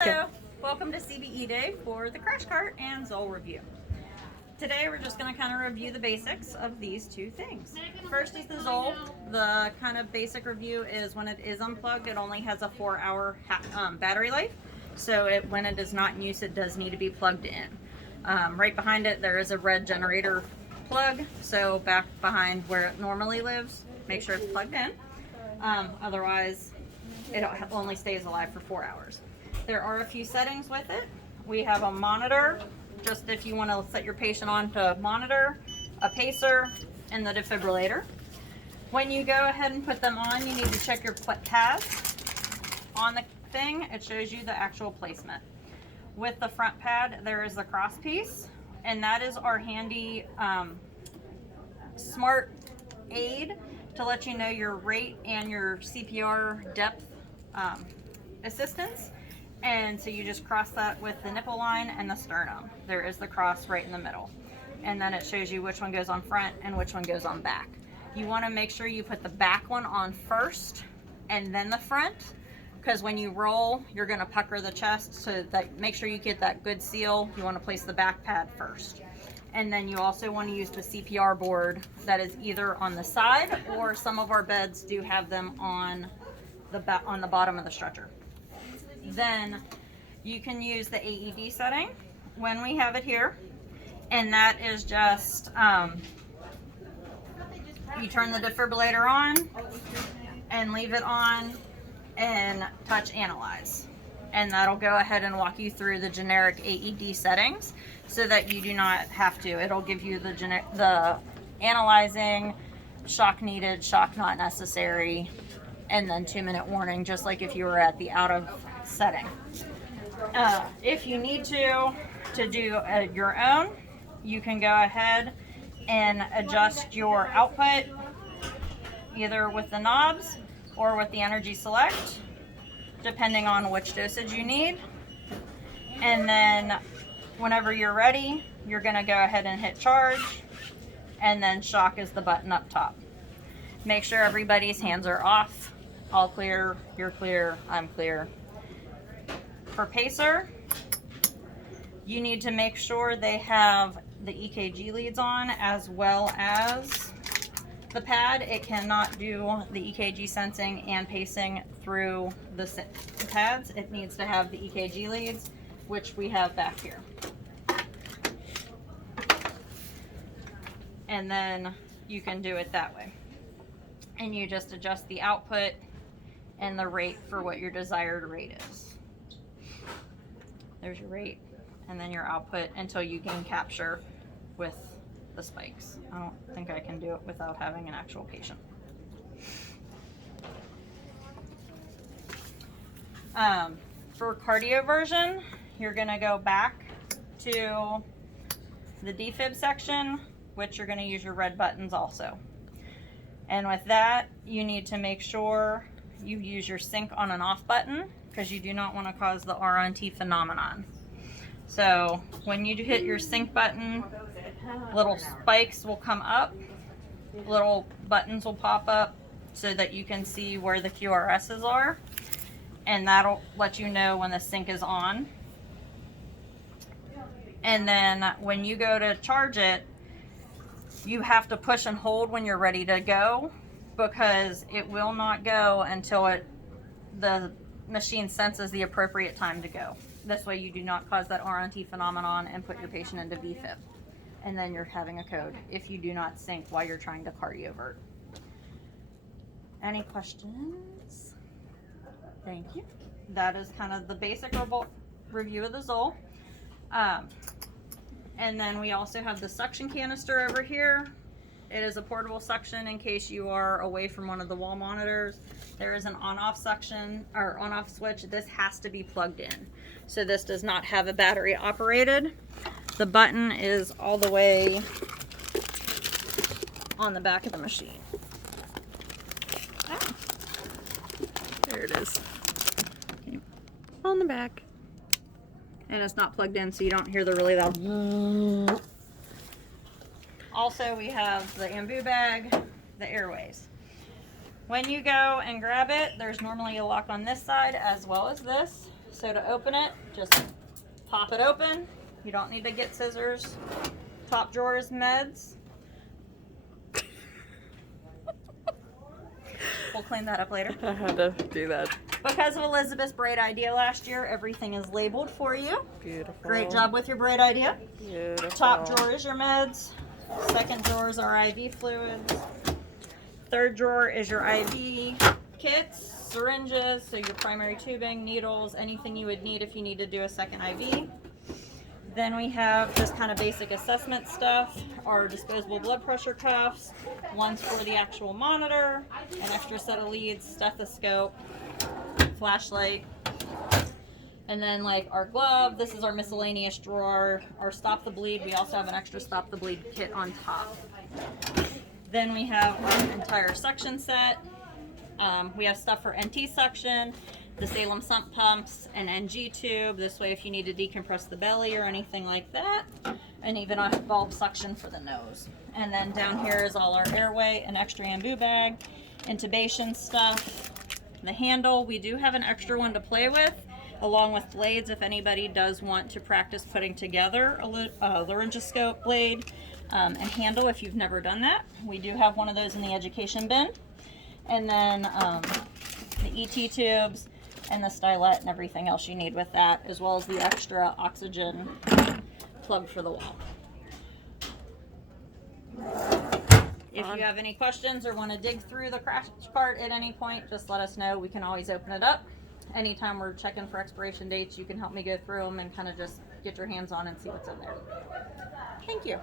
Hello, welcome to CBE Day for the Crash Cart and Zoll review. Today we're just going to kind of review the basics of these two things. First is the Zoll. The kind of basic review is when it is unplugged, it only has a 4-hour battery life. So when it is not in use, it does need to be plugged in. Right behind it there is a red generator plug, so back behind where it normally lives, make sure it's plugged in. Otherwise it only stays alive for 4 hours. There are a few settings with it. We have a monitor, just if you want to set your patient on to monitor, a pacer, and the defibrillator. When you go ahead and put them on, you need to check your pads. On the thing, it shows you the actual placement. With the front pad, there is the cross piece, and that is our handy smart aid to let you know your rate and your CPR depth assistance. And so you just cross that with the nipple line and the sternum. There is the cross right in the middle. And then it shows you which one goes on front and which one goes on back. You want to make sure you put the back one on first and then the front, because when you roll, you're going to pucker the chest, so that make sure you get that good seal. You want to place the back pad first. And then you also want to use the CPR board that is either on the side, or some of our beds do have them on the bottom of the stretcher. Then you can use the AED setting when we have it here, and that is just you turn the defibrillator on and leave it on and touch analyze, and that'll go ahead and walk you through the generic AED settings so that you do not have to. It'll give you the analyzing, shock needed, shock not necessary, and then 2-minute warning, just like if you were at the out of setting. If you need to do your own, you can go ahead and adjust your output either with the knobs or with the energy select, depending on which dosage you need. And then whenever you're ready, you're going to go ahead and hit charge, and then shock is the button up top. Make sure everybody's hands are off. All clear, you're clear, I'm clear. For pacer, you need to make sure they have the EKG leads on as well as the pad. It cannot do the EKG sensing and pacing through the pads. It needs to have the EKG leads, which we have back here. And then you can do it that way. And you just adjust the output and the rate for what your desired rate is. There's your rate, and then your output until you gain capture with the spikes. I don't think I can do it without having an actual patient. For cardioversion, you're gonna go back to the defib section, which you're gonna use your red buttons also. And with that, you need to make sure you use your sync on and off button, because you do not want to cause the R on T phenomenon. So when you hit your sync button, little spikes will come up, little buttons will pop up so that you can see where the QRSs are, and that'll let you know when the sync is on. And then when you go to charge it, you have to push and hold when you're ready to go, because it will not go until the machine senses the appropriate time to go. This way you do not cause that R on T phenomenon and put your patient into VFib. And then you're having a code if you do not sync while you're trying to cardiovert. Any questions? Thank you. That is kind of the basic review of the Zoll. And then we also have the suction canister over here. It is a portable suction in case you are away from one of the wall monitors. There is an on-off suction or on-off switch. This has to be plugged in. So this does not have a battery operated. The button is all the way on the back of the machine. Oh, there it is. Okay. On the back. And it's not plugged in, so you don't hear the really loud. Also, we have the ambu bag, the airways. When you go and grab it, there's normally a lock on this side as well as this. So to open it, just pop it open. You don't need to get scissors. Top drawer is meds. We'll clean that up later. I had to do that. Because of Elizabeth's braid idea last year, everything is labeled for you. Beautiful. Great job with your braid idea. Beautiful. Top drawer is your meds. Second drawer is our IV fluids. Third drawer is your IV kits, syringes, so your primary tubing, needles, anything you would need if you need to do a second IV. Then we have just kind of basic assessment stuff, our disposable blood pressure cuffs, one's for the actual monitor, an extra set of leads, stethoscope, flashlight, and then like our glove. This is our miscellaneous drawer, our stop the bleed. We also have an extra stop the bleed kit on top. Then we have our entire suction set. We have stuff for NT suction, the Salem sump pumps, an NG tube. This way if you need to decompress the belly or anything like that. And even a bulb suction for the nose. And then down here is all our airway, an extra ambu bag, intubation stuff. The handle, we do have an extra one to play with, along with blades if anybody does want to practice putting together a laryngoscope blade and handle if you've never done that. We do have one of those in the education bin. And then the ET tubes and the stylet and everything else you need with that, as well as the extra oxygen plug for the wall. If you have any questions or want to dig through the crash cart at any point, just let us know. We can always open it up. Anytime we're checking for expiration dates, you can help me go through them and kind of just get your hands on and see what's in there. Thank you.